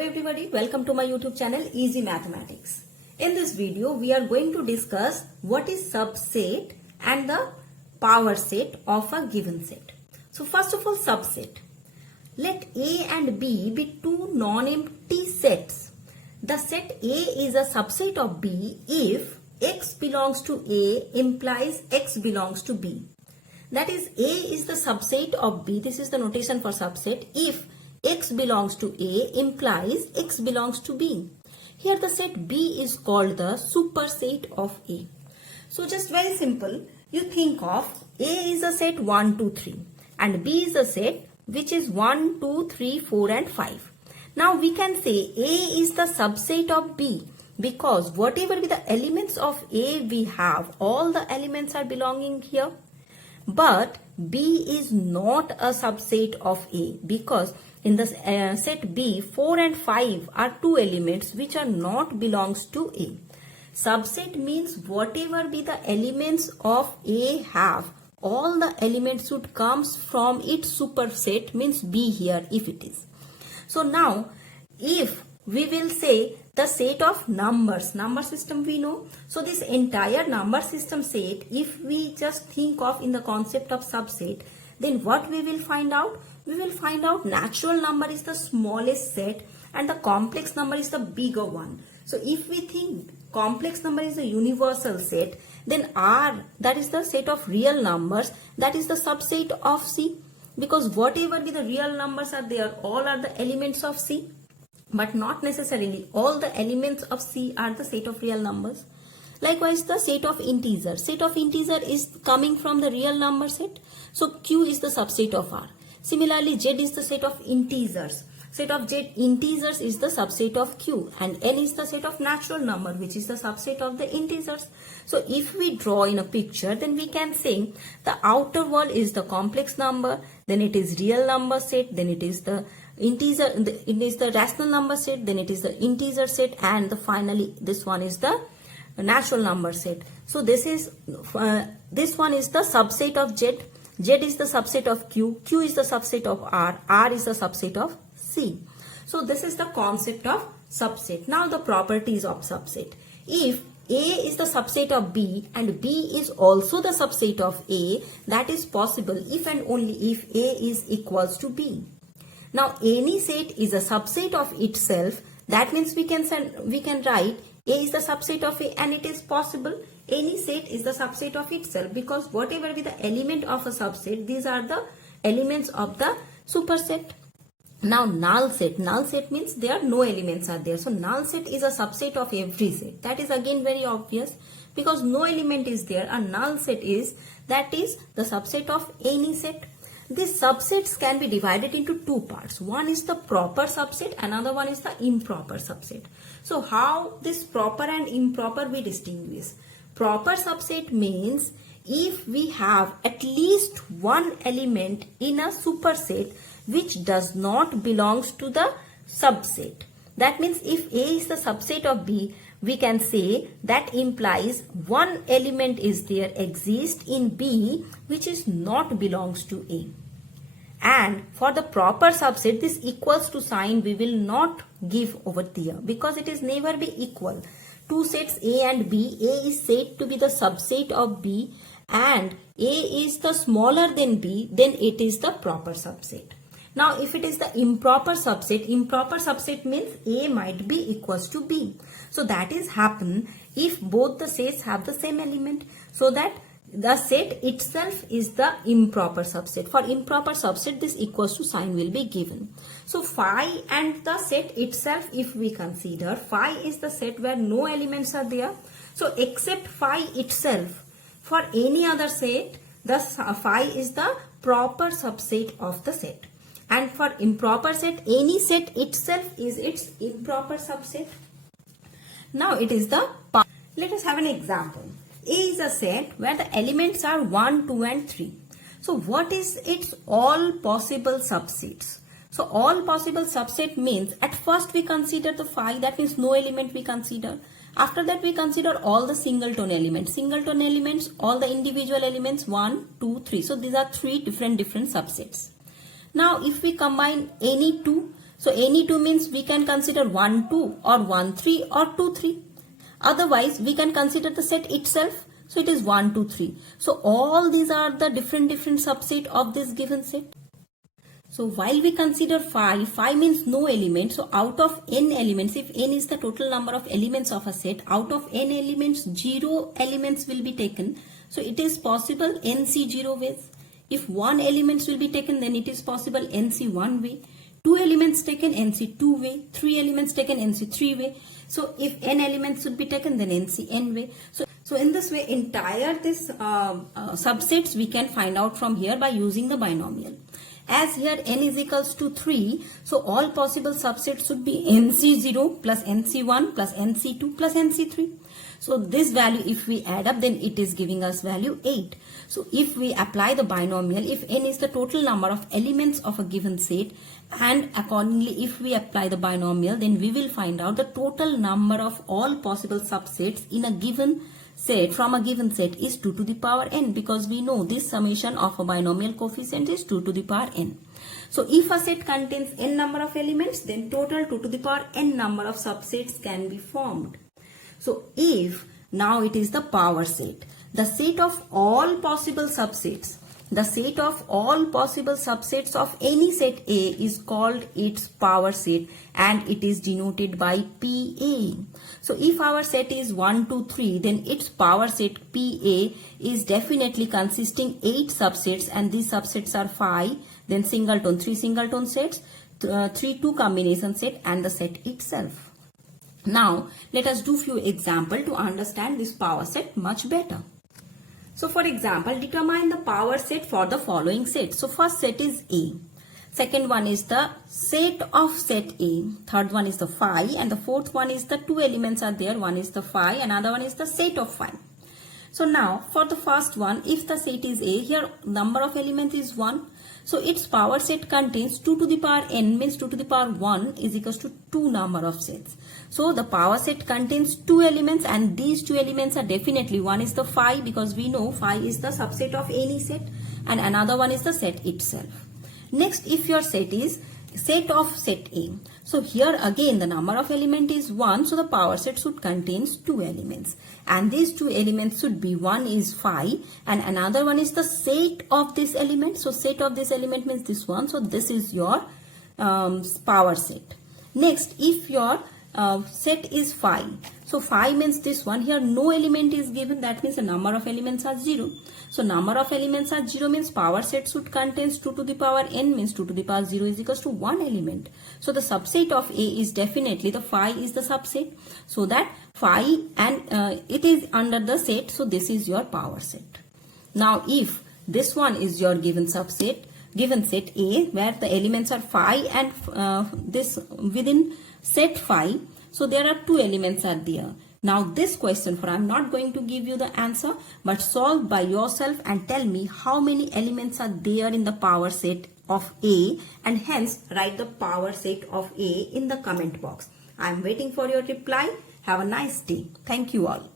everybody, welcome to my YouTube channel Easy Mathematics. In this video we are going to discuss what is subset and the power set of a given set. So first of all, subset. Let A and B be two non-empty sets. The set A is a subset of B if X belongs to A implies X belongs to B. That is, A is the subset of B. This is the notation for subset. If X belongs to A implies X belongs to B. Here the set B is called the superset of A. So just very simple, you think of A is a set 1, 2, 3 and B is a set which is 1, 2, 3, 4 and 5. Now we can say A is the subset of B because whatever be the elements of A we have, all the elements are belonging here. But B is not a subset of A because in the set B, 4 and 5 are two elements which are not belongs to A. Subset means whatever be the elements of A have, all the elements should comes from its superset, means B here if it is. So now if we will say the set of numbers, number system we know. So this entire number system set, if we just think of in the concept of subset, then what we will find out? We will find out natural number is the smallest set and the complex number is the bigger one. So if we think complex number is a universal set, then R, that is the set of real numbers, that is the subset of C, because whatever be the real numbers are there, all are the elements of C. But not necessarily all the elements of C are the set of real numbers. Likewise, the set of integer. Set of integer is coming from the real number set. So Q is the subset of R. Similarly, Z is the set of integers. Set of Z integers is the subset of Q, and N is the set of natural number which is the subset of the integers. So if we draw in a picture, then we can say the outer wall is the complex number, then it is real number set, then it is the integer, it is the rational number set, then it is the integer set, and finally this one is the natural number set. So this one is the subset of Z. Z is the subset of Q, Q is the subset of R, R is the subset of C. So this is the concept of subset. Now the properties of subset. If A is the subset of B and B is also the subset of A, that is possible if and only if A is equals to B. Now any set is a subset of itself. That means we can write A is the subset of A, and it is possible any set is the subset of itself because whatever be the element of a subset, these are the elements of the superset. Now null set. Null set means there are no elements are there. So null set is a subset of every set. That is again very obvious because no element is there. A null set is the subset of any set. These subsets can be divided into two parts. One is the proper subset, another one is the improper subset. So how this proper and improper we distinguish? Proper subset means if we have at least one element in a superset which does not belongs to the subset. That means if A is the subset of B, we can say that implies one element is there exist in B which is not belongs to A. And for the proper subset, this equals to sign we will not give over there because it is never be equal. Two sets A and B, A is said to be the subset of B and A is the smaller than B, then it is the proper subset. Now if it is the improper subset means A might be equals to B. So that is happen if both the sets have the same element, so that the set itself is the improper subset. For improper subset, this equals to sign will be given. So phi and the set itself, if we consider, phi is the set where no elements are there. So except phi itself, for any other set, the phi is the proper subset of the set. And for improper set, any set itself is its improper subset. Now it is the power. Let us have an example. A is a set where the elements are 1, 2 and 3. So what is its all possible subsets? So all possible subset means at first we consider the phi, that means no element we consider. After that we consider all the singleton elements. Singleton elements, all the individual elements 1, 2, 3. So these are three different subsets. Now if we combine any two, So any 2 means we can consider 1 2 or 1 3 or 2 3. Otherwise we can consider the set itself. So it is 1 2 3. So all these are the different subset of this given set. So while we consider 5 means no element. So out of n elements, if n is the total number of elements of a set, out of n elements, 0 elements will be taken. So it is possible NC 0 ways. If 1 elements will be taken, then it is possible NC 1 way. 2 elements taken, NC 2 way. 3 elements taken, NC 3 way. So if n elements should be taken, then NC n way. So in this way, entire this subsets we can find out from here by using the binomial. As here n is equals to 3, so all possible subsets should be NC0 plus NC1 plus NC2 plus NC3. So this value, if we add up, then it is giving us value 8. So if we apply the binomial, if n is the total number of elements of a given set, and accordingly if we apply the binomial, then we will find out the total number of all possible subsets in a given set from a given set is 2 to the power n, because we know this summation of a binomial coefficient is 2 to the power n. So if a set contains n number of elements, then total 2 to the power n number of subsets can be formed. So if now it is the power set, the set of all possible subsets, the set of all possible subsets of any set A is called its power set, and it is denoted by PA. So if our set is 1, 2, 3, then its power set PA is definitely consisting 8 subsets, and these subsets are 5, then singleton, 3 singleton sets, 3 2 combination set, and the set itself. Now let us do few examples to understand this power set much better. So for example, determine the power set for the following set. So first set is A. Second one is the set of set A. Third one is the phi, and the fourth one is the 2 elements are there. One is the phi, another one is the set of phi. So now for the first one, if the set is A, here number of elements is 1. So its power set contains 2 to the power n, means 2 to the power 1 is equals to 2 number of sets. So the power set contains 2 elements, and these 2 elements are definitely, one is the phi, because we know phi is the subset of any set, and another one is the set itself. Next, if your set is set of set A. So here again the number of element is 1, so the power set should contains 2 elements, and these 2 elements should be, one is phi and another one is the set of this element. So set of this element means this one, so this is your power set. Next, if your set is phi, so phi means this one, here no element is given, that means the number of elements are 0. So number of elements are 0 means power set should contains 2 to the power n, means 2 to the power 0 is equals to 1 element. So the subset of A is definitely, the phi is the subset, so that phi, and it is under the set, so this is your power set. Now if this one is your given subset, given set A, where the elements are phi and this within set phi, so there are 2 elements are there. Now this question, for I am not going to give you the answer, but solve by yourself and tell me how many elements are there in the power set of A, and hence write the power set of A in the comment box. I am waiting for your reply. Have a nice day. Thank you all.